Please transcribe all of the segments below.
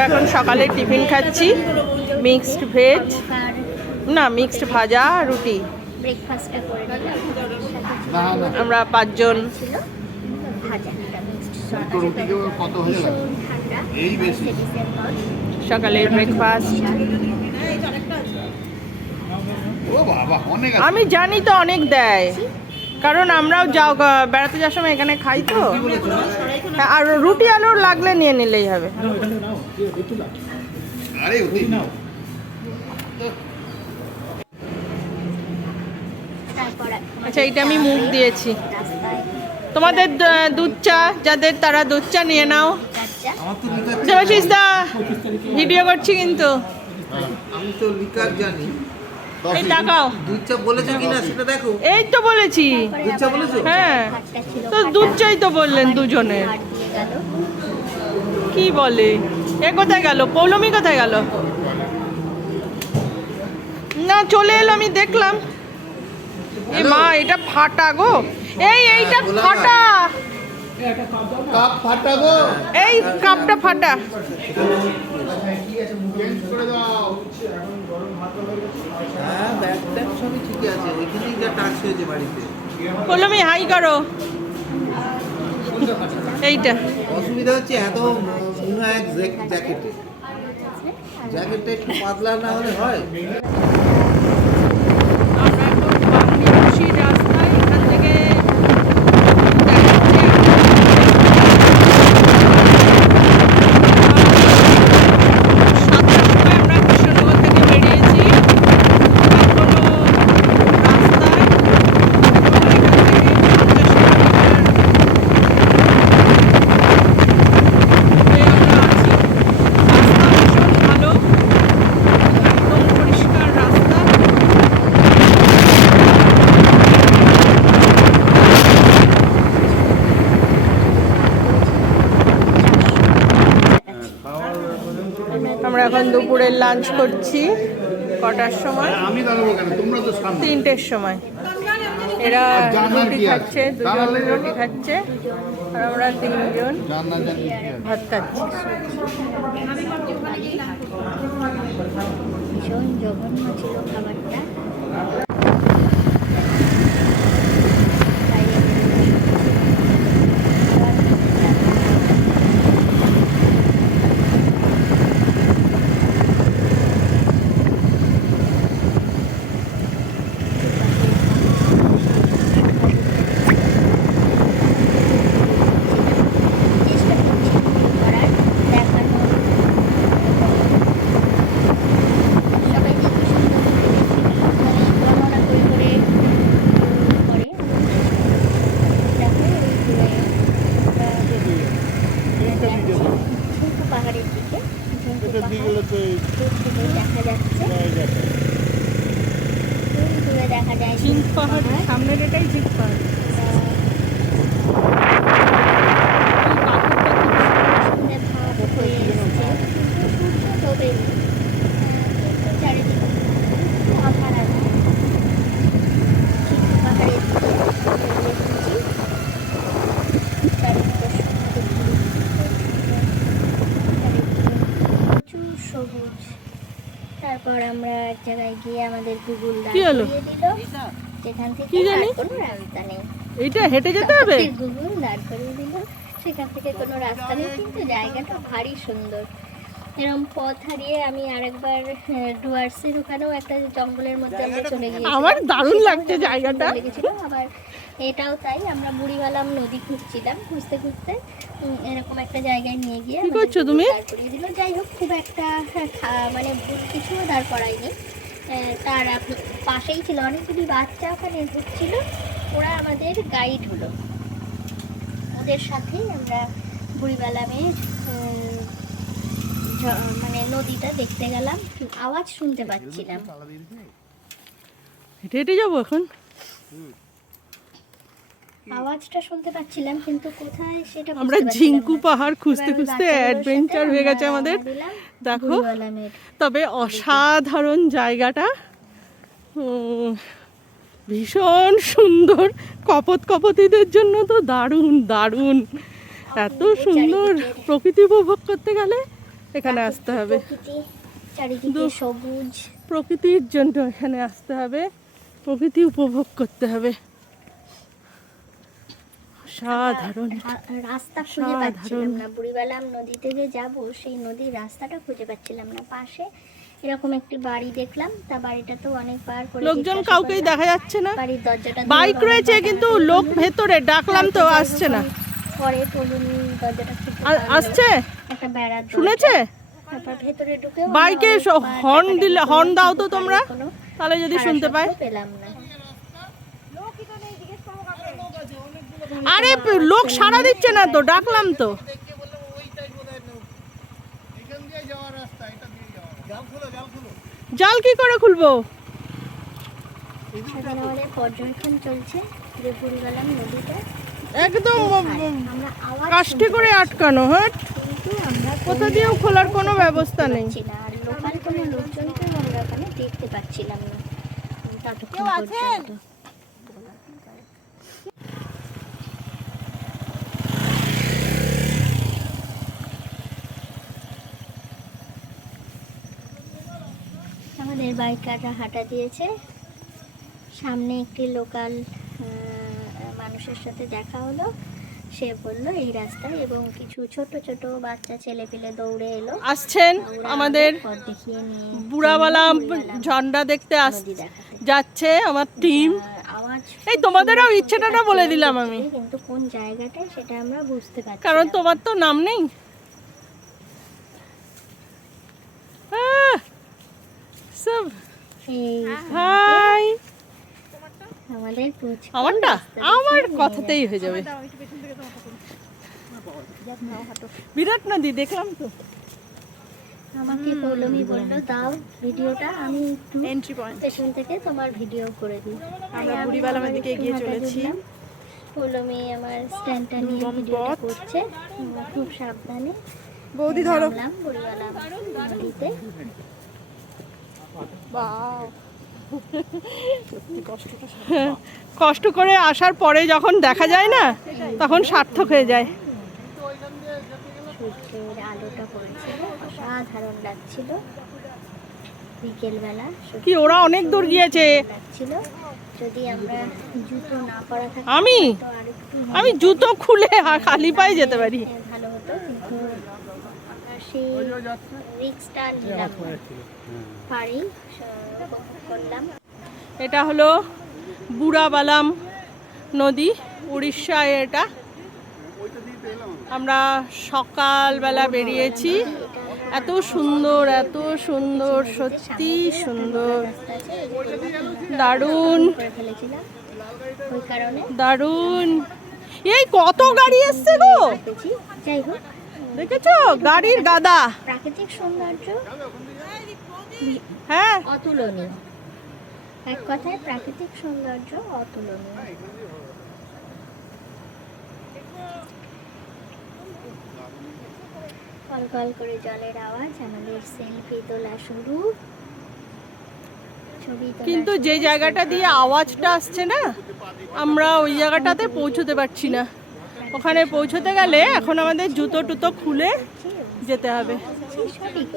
আমরা এখন সকালে টিফিন খাচ্ছি, মিক্সড ভেজ, না মিক্সড ভাজা রুটি। ব্রেকফাস্টটা করে নিলাম। আমরা 5 জন। ছিল ভাজা কত হয়ে গেল এই বেশি সকালের ব্রেকফাস্ট। ও বাবা অনেক আমি জানি তো অনেক দেয়, কারণ আমরাও যাও বেড়াতে যাওয়ার সময় এখানে খাই তো। আর রুটি আলুর লাগলে নিয়ে নিলেই হবে। আরে ওই নাও আচ্ছা, এইটা আমি মুখ দিয়েছি। তোমাদের দুধ চা যাদের, তারা দুধ চা নিয়ে নাও। দেবাশিস দা ভিডিও করছি কিন্তু। আমি তো লিকার জানি। এই টাকাও দুধ চা বলেছে কিনা সেটা দেখো। এই তো বলেছি। দুধ চা বলেছো? হ্যাঁ, তো দুধ চাই তো বললেন দুজনের। কি বলে, এ কোথায় গেল? পৌলমি কোথায় গেল? না চলে এলো, আমি দেখলাম। এ মা, এটা ফাটা গো। এইটা ফাটা, কাপ ফাটা গো। এই কাপটা ফাটা। হ্যাঁ ব্যাগ ট্যাগ সবই ঠিকই আছে, ওইখানেই যা টাচ হয়েছে বাড়িতে। পৌলমি হাই করো। এইটা অসুবিধা হচ্ছে এত মনে হয় জ্যাকেটে, জ্যাকেটটা একটু পাতলা না হলে হয়। আমরা এখন বাংলাদেশি রাস্তায়, এখান থেকে আমরা কৃষ্ণনগর থেকে বেরিয়েছি। এখনো রাস্তায় ভালো, একদম পরিষ্কার রাস্তা। আমরা এখন দুপুরের লাঞ্চ করছি। কটার সময়? আমি দাঁড়াবো কেন, তোমরা তো সামনে। 3টের সময়। এরা রুটি খাচ্ছে, দুজন রুটি খাচ্ছে, আর আমরা 3জন জানা জানি কি আছে। ভাত খাচ্ছি। ভীষণ জঘন্য ছিল খাবারটা। চেষ্টা করছি করার, দেখানোর, সবাইকে কি সুন্দর বর্ণনা করে করে দেখো ঝুঁকু পাহাড়ের দিকে, ঝুঁকু পাহাড় দূর থেকে দেখা যাচ্ছে, দূরে দেখা যায় ঝিঙ্ক পাহাড়, সামনের এটাই ঝিঙ্ক পাহাড়। সন্ধ্যে ভাব হয়ে এসছে, সূর্য ডোবে, কিন্তু চারিদিকে অসাধারণ। ঝিঁকু পাহাড়ের দিকে দেখছি, চারিদিকে প্রচুর সবুজ। তারপর আমরা এক জায়গায় গিয়ে আমাদের গুগল কি হলো? দাঁড়িয়ে দিল, যেখান থেকে কি জানি? আর কোনো রাস্তা নেই। এইটা হেঁটে যেতে হবে। গুগল দাঁড় করিয়ে দিল, সেখান থেকে কোনো রাস্তা নেই, কিন্তু জায়গাটা ভারী সুন্দর। এরকম পথ হারিয়ে আমি আরেকবার ডুয়ার্সের ওখানেও একটা জঙ্গলের মধ্যে আমরা চলে গিয়েছিলাম। আমার দারুণ লাগছে জায়গাটা। লেগেছিল। আবার এটাও তাই, আমরা বুড়িবালাম নদী খুঁজছিলাম, খুঁজতে খুঁজতে এরকম একটা জায়গায় নিয়ে গিয়ে কি করছো তুমি? দাঁড় করিয়ে দিল। যাই হোক, খুব একটা মানে ভুল কিছুও দাঁড় করায়নি। তার পাশেই ছিল অনেকগুলি বাচ্চা ওখানে ঘুরছিল, ওরা আমাদের গাইড হলো। ওদের সাথেই আমরা বুড়িবালামের মানে নদীটা দেখতে গেলাম। আওয়াজ শুনতে পাচ্ছিলাম, হেঁটে হেঁটে যাবো এখন। আওয়াজটা শুনতে পাচ্ছিলাম, কিন্তু কোথায় সেটা আমরা ঝিঙ্কু পাহাড় খুঁজতে খুঁজতে অ্যাডভেঞ্চার হয়ে গেছে আমাদের। দেখো, তবে অসাধারণ জায়গাটা, ভীষণ সুন্দর। কপোতিদের জন্য তো দারুণ দারুণ। এত সুন্দর প্রকৃতি উপভোগ করতে গেলে এখানে আসতে হবে। প্রকৃতি চারিদিকে সবুজ। প্রকৃতির জন্য এখানে আসতে হবে, প্রকৃতি উপভোগ করতে হবে। সাধারণ রাস্তা খুঁজে পাচ্ছিলাম না, বুড়িবালাম নদীতে যে যাব সেই নদীর রাস্তাটা খুঁজে পাচ্ছিলাম না। পাশে এরকম একটি বাড়ি দেখলাম, তা বাড়িটা তো অনেকবার করে লোকজন কাউকেই দেখা যাচ্ছে না। বাড়ির দরজাটা বাইক রয়েছে কিন্তু লোক ভেতরে, ডাকলাম তো আসছে না। পরে টলুনি দরজাটা খুলতে আসছে, একটা বেড়া শুনেছে? তারপর ভেতরে ঢুকে বাইকে হর্ন দিলে, হর্ন দাও তো তোমরা, তাহলে যদি শুনতে পায়। পেলাম না। আরে লোক সাড়া দিচ্ছে না তো, ডাকলাম তো। জাল কি করে খুলবো? এখানে আমাদের পর্যবেক্ষণ চলছে যে বুড়িবালাম নদীটা একদম আমরা আওয়াজ কাষ্ঠে করে আটকানো। হ্যাঁ, কিন্তু আমরা কোথা দিয়েও খোলার কোনো ব্যবস্থা নেই। পাচ্ছি না। আর লোকাল কোনো লোকজনকে আমরা ওখানে দেখতে পাচ্ছিলাম না ততক্ষণ পর্যন্ত। আমাদের বাইকাররা হাঁটা দিয়েছে, সামনে একটি লোকাল মানুষের সাথে দেখা হলো। সে বলল এই রাস্তায়, এবং কিছু ছোট ছোট বাচ্চা ছেলে পেলে দৌড়ে এলো। আসছেন ওরা আমাদের পথ দেখিয়ে নিয়ে বুড়াবালা ঝান্ডা দেখতে নদী দেখাতে। যাচ্ছে আমার টিম। আওয়াজ এই তোমাদেরও ইচ্ছেটা বলে দিলাম আমি, কিন্তু কোন জায়গাটায় সেটা আমরা বুঝতে পারছি কারণ না। তোমার তো নাম নেই। সব এই হাই, আমাদের পুচকু আমারটা রাস্তা আমার দেখিয়ে নিয়ে কথাতেই হয়ে যাবে। বিরাট নদী দেখলাম তো। আমাকে পৌলমি বললো দাও ভিডিওটা, আমি একটু এন্ট্রি পয়েন্ট। পেছন থেকে তোমার ভিডিও করে দিই। আমরা বুড়িবালাম দিকে এগিয়ে চলেছি। পৌলমি আমার স্ট্যান্ডটা নিয়ে দুর্গম ভিডিওটা পথ। করছে। আমরা খুব সাবধানে বৌদি ধরো। নামলাম বুড়িবালাম নদীতে। কষ্ট করে আসার পরে যখন দেখা যায় না, তখন সার্থক হয়ে যায়। সূর্যের আলোটা পড়েছিল, অসাধারণ লাগছিল বিকেলবেলা। কি ওরা অনেক দূর গিয়েছে। লাগছিল যদি আমরা জুতো না পরা থাকতাম আমি তো আরেকটু আমি জুতো খুলে খালি পায়ে যেতে পারি। ভালো হতো, কিন্তু সেই রিক্সটা নিলাম না। পারি উপভোগ করলাম। এটা হলো বুড়াবালাম নদী, উড়িষ্যায় এটা। আমরা সকালবেলা বেরিয়েছি। এত সুন্দর, এত সুন্দর, সত্যি সুন্দর, রাস্তা আছে, এই যে দারুণ করে ফেলেছিলাম ওই কারণে দারুণ। এই কত গাড়ি এসছে গো, দেখেছি। যাই হোক, দেখেছো গাড়ির গাদা। প্রাকৃতিক সৌন্দর্য হ্যাঁ, অতুলনীয়। এক কথায় প্রাকৃতিক সৌন্দর্য অতুলনীয়। কলকল করে জলের আওয়াজ, আমাদের সেলফি তোলা শুরু, ছবি তোলা কিন্তু যে জায়গাটা দিয়ে আওয়াজটা আসছে না, আমরা ওই জায়গাটাতে পৌঁছতে পারছি না। ওখানে পৌঁছতে গেলে এখন আমাদের জুতো টুতো খুলে যেতে হবে। সঠিক।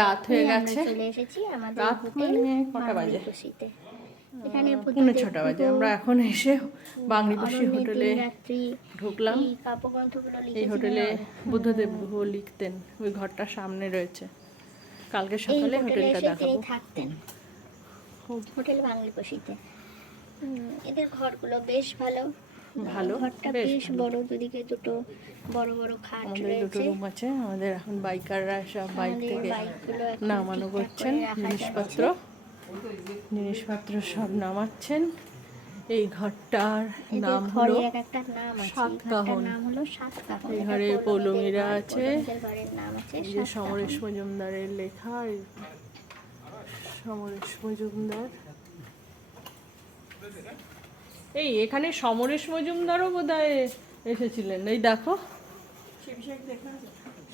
রাত হয়ে আমরা গেছে। চলে এসেছি আমাদের রাত হোটেল মানে কটা বাজে? বাংলাদেশিতে। এখানে পৌনে 6টা বাজে। আমরা এখন এসে বাংলাদেশি অরণ্যের হোটেলে দিনরাত্রি ঢুকলাম। এই কাব্যগ্রন্থগুলো এই লিখেছিলেন হোটেলে বুদ্ধদেব গুহ লিখতেন, ওই ঘরটা সামনে রয়েছে। কালকে সকালে এই হোটেলে হোটেলটা এসে তিনি দেখাবো। থাকতেন, হোটেল বাংলাদেশিতে। এদের ঘরগুলো বেশ ভালো, ভালো, ঘরটা বেশ বেশ ভালো। বড়, দুদিকে দুটো বড় বড় খাট আমাদের দুটো রয়েছে। রুম আছে। আমাদের এখন বাইকাররা সব বাইক আমাদের থেকে বাইকগুলো এখন নামানো ঠিকঠাক করছেন, করে রাখা জিনিসপত্র সব নামাচ্ছেন। এই ঘরটার এদের নাম ঘরে হলো এক একটা নাম আছে। এই সাতকাহন। ঘরটার নাম হলো সাতকাহন। এই এটা ঘরে পৌলমীদের পৌলমীরা ঘর, আছে। পৌলমীদের ঘরের নাম আছে এই যে সাতকাহন। সমরেশ মজুমদারের লেখা, এই সমরেশ মজুমদার। এই এখানে সমরেশ মজুমদারও বোধহয় এসেছিলেন। এই দেখো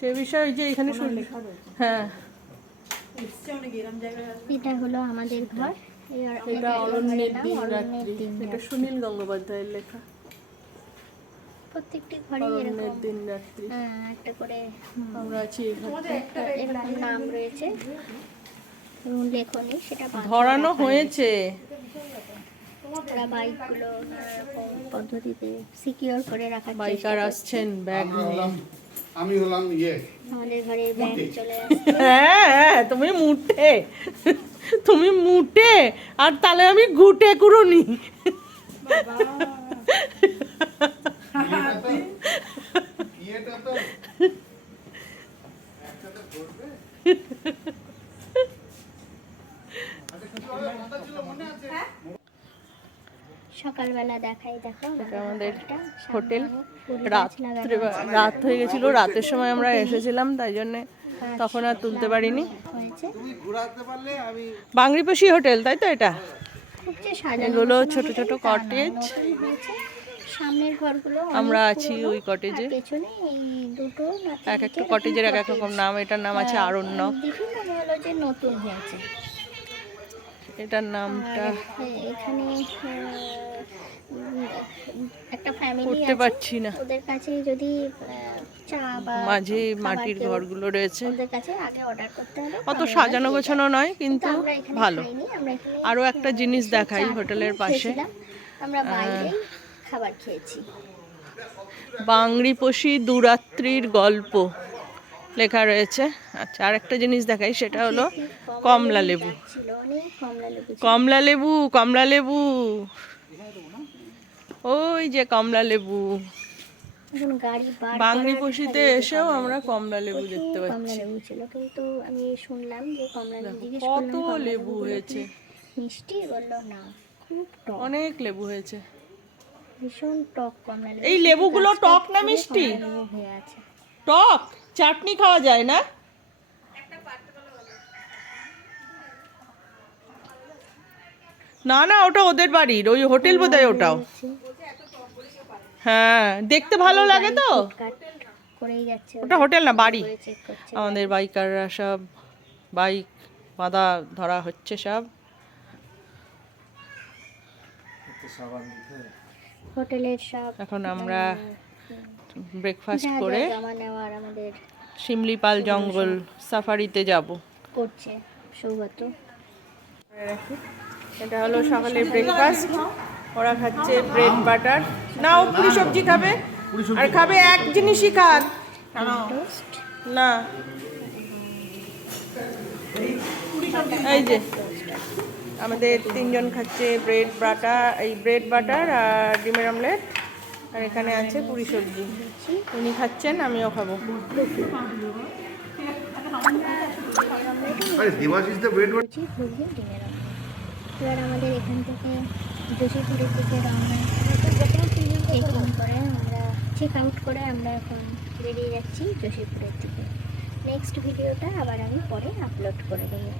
সে বিষয়ে যে এখানে হ্যাঁ, এটা হলো আমাদের ঘর। এটা অরণ্যের দিন অরণ্যের রাত্রি। দিন এটা সুনীল গঙ্গোপাধ্যায়ের লেখা, প্রত্যেকটি ঘরে অরণ্যের এরকম দিন রাত্রি। একটা করে আমরা আছি এই ঘরটায়। এরকম নাম রয়েছে এবং লেখনী, সেটা বাঁচিয়ে ধরানো রাখা হয়েছে। ওরা বাইকগুলো নানারকম পদ্ধতিতে সিকিউর করে রাখার চেষ্টা বাইকার করছে। আসছেন ব্যাগ নিয়ে। আমি হলাম ইয়ে আমাদের ঘরে ব্যাগ চলে আসছে। হ্যাঁ হ্যাঁ, তুমি মুটে, তুমি মুটে, আর তাহলে আমি গুটে কুড়ুনি। ইয়েটা তো একসাথে করবে। আচ্ছা কিছু কথা ছিল মনে আছে? সকালবেলা দেখাই, দেখো এটা আমাদের ঘরটা, সামনে হোটেল। ফুল গাছ লাগানো আছে। রাত হয়ে গেছিল, রাতের সময় আমরা এসেছিলাম, তাই জন্য তখন আর তুলতে পারিনি। হয়েছে তুমি ঘোরাতে পারলে আমি বাংরিপোষি হোটেল, তাই তো এটা? খুব যে সাজানো এগুলো গোছানো ছোট হোটেল ছোট তা নয়, কটেজ। নতুন হয়েছে। সামনের ঘরগুলো অনেক আমরা আছি পুরনো, ওই কটেজে। আর পেছনে এই দুটো না এক একটা তিনটে কটেজের এক এক কটেজ। রকম নাম। এটার নাম আছে আরণ্যক, দেখে মনে হলো যে নতুন হয়েছে। এটার নামটা আর এখানে একটা ফ্যামিলি করতে আছে, পারছি না। ওদের কাছে যদি চা বা মাঝে খাবার মাটির কেউ- ঘরগুলো রয়েছে। ওদের কাছে আগে অর্ডার করতে হবে, অত আমরা সাজানো দিয়ে গোছানো যাই। নয়, কিন্তু আমরা এখানে ভালো। খাইনি, আমরা এখানে আরো একটা জিনিস সেই দেখাই চাটনি হোটেলের পাশে। খেয়েছিলাম। আমরা বাইরেই খাবার খেয়েছি। বাংরিপোষি দুরাত্রির গল্প লেখা রয়েছে। আচ্ছা, আর একটা জিনিস দেখাই, সেটা হলো কমলা লেবু। ছিল অনেক কমলা লেবু ছিল। কমলা লেবু, কমলা লেবু, ওই যে কমলা লেবু। এখন গাড়ি বার বাংরিপোষিতে এসেও আমরা কমলা লেবু দেখতে কমলা পাচ্ছি। লেবু ছিল, কিন্তু আমি শুনলাম যে কমলা লেবু জিজ্ঞেস কত করলাম কমলা লেবু লেবুগুলো কি হয়েছে, মিষ্টি, বললো না খুব টক, অনেক লেবু হয়েছে। ভীষণ টক কমলা লেবু। এই লেবুগুলো গাছটা টক না পুরো মিষ্টি? কমলা লেবু হয়ে আছে। টক চাটনি খাওয়া যায় না? না না, ওটা ওদের বাড়ির, ওই হোটেল বোধহয় ওটাও। হ্যাঁ, দেখতে ভালো লাগে তো। কাট করেই যাচ্ছে, ওটা হোটেল না, বাড়ি। চেক করছে। আমাদের বাইকাররা সব বাইক বাঁধা ধরা হচ্ছে সব। হোটেলের সব এখন আমরা ব্রেকফাস্ট যা করে যা জমা নেওয়ার আমাদের শিমলিপাল জঙ্গল সাফারিতে যাব। করছে সৌগত। এটা হলো সকালের ব্রেকফাস্ট। ওরা খাচ্ছে ব্রেড বাটার। না, ও পুরি সবজি খাবে, আর খাবে এক জিনিসই খাক টোস্ট না। এই যে আমাদের তিনজন খাচ্ছে ব্রেড বাটার, এই ব্রেড বাটার আর ডিমের অমলেট, আর এখানে আছে পুরি সবজি। উনি খাচ্ছেন, আমিও খাবো। আরে দেবাশিস দা ব্রেড লুচি, ঘুগনি, ডিমের অমলেট। এবার আমাদের এখান থেকে যোশীপুরের দিকে রওনা চেকিং করে আমরা চেক আউট করে আমরা এখন বেরিয়ে যাচ্ছি যোশীপুরের দিকে। নেক্সট ভিডিওটা আবার আমি পরে আপলোড করে দেবো।